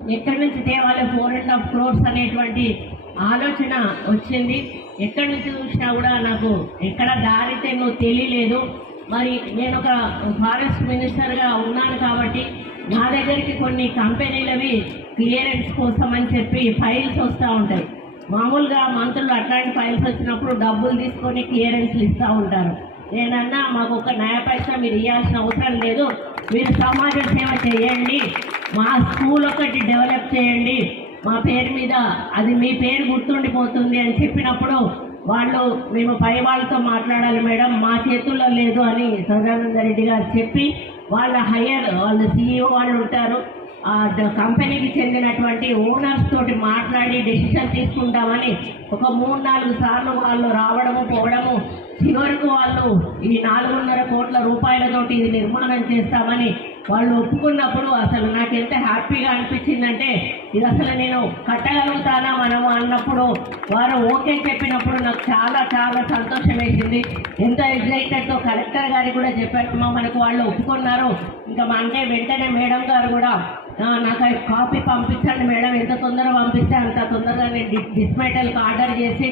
ఎక్కడి నుంచి తేవాలి 4.5 crores అనేటువంటి ఆలోచన వచ్చింది. ఎక్కడి నుంచి చూసినా కూడా నాకు ఎక్కడ దారితే నువ్వు తెలియలేదు. మరి నేను ఒక ఫారెస్ట్ మినిస్టర్గా ఉన్నాను కాబట్టి నా దగ్గరికి కొన్ని కంపెనీలవి క్లియరెన్స్ కోసం అని చెప్పి ఫైల్స్ వస్తూ ఉంటాయి. మామూలుగా మంత్రులు అట్లాంటి ఫైల్స్ వచ్చినప్పుడు డబ్బులు తీసుకొని క్లియరెన్స్లు ఇస్తూ ఉంటారు. నేనన్నా మాకు ఒక న్యాయ పైసా మీరు ఇవ్వాల్సిన అవసరం లేదు, మీరు సమాజ సేవ చేయండి, మా స్కూల్ ఒకటి డెవలప్ చేయండి, మా పేరు మీద అది మీ పేరు గుర్తుండిపోతుంది అని చెప్పినప్పుడు వాళ్ళు మేము పై వాళ్ళతో మాట్లాడాలి మేడం, మా చేతుల్లో లేదు అని సదానంద రెడ్డి గారు చెప్పి వాళ్ళ వాళ్ళు CEO వాళ్ళు ఉంటారు, ఆ కంపెనీకి చెందినటువంటి ఓనర్స్ తోటి మాట్లాడి డెసిషన్ తీసుకుంటామని ఒక 3-4 సార్లు వాళ్ళు రావడము పోవడము, చివరకు వాళ్ళు ఈ 4.5 కోట్ల రూపాయలతోటి ఇది నిర్మాణం చేస్తామని వాళ్ళు ఒప్పుకున్నప్పుడు అసలు నాకు ఎంత హ్యాపీగా అనిపించిందంటే ఇది అసలు నేను కట్టగలుగుతానా మనము అన్నప్పుడు వారు ఓకే చెప్పినప్పుడు నాకు చాలా చాలా సంతోషం వేసింది. ఎంతో ఎగ్జైటెడ్తో కలెక్టర్ గారికి కూడా చెప్పారు, మనకు వాళ్ళు ఒప్పుకున్నారు. ఇంకా అంటే వెంటనే మేడం గారు కూడా నాకు కాపీ పంపించండి మేడం, ఎంత తొందరగా పంపిస్తే అంత తొందరగా నేను డిస్మెటల్కి ఆర్డర్ చేసి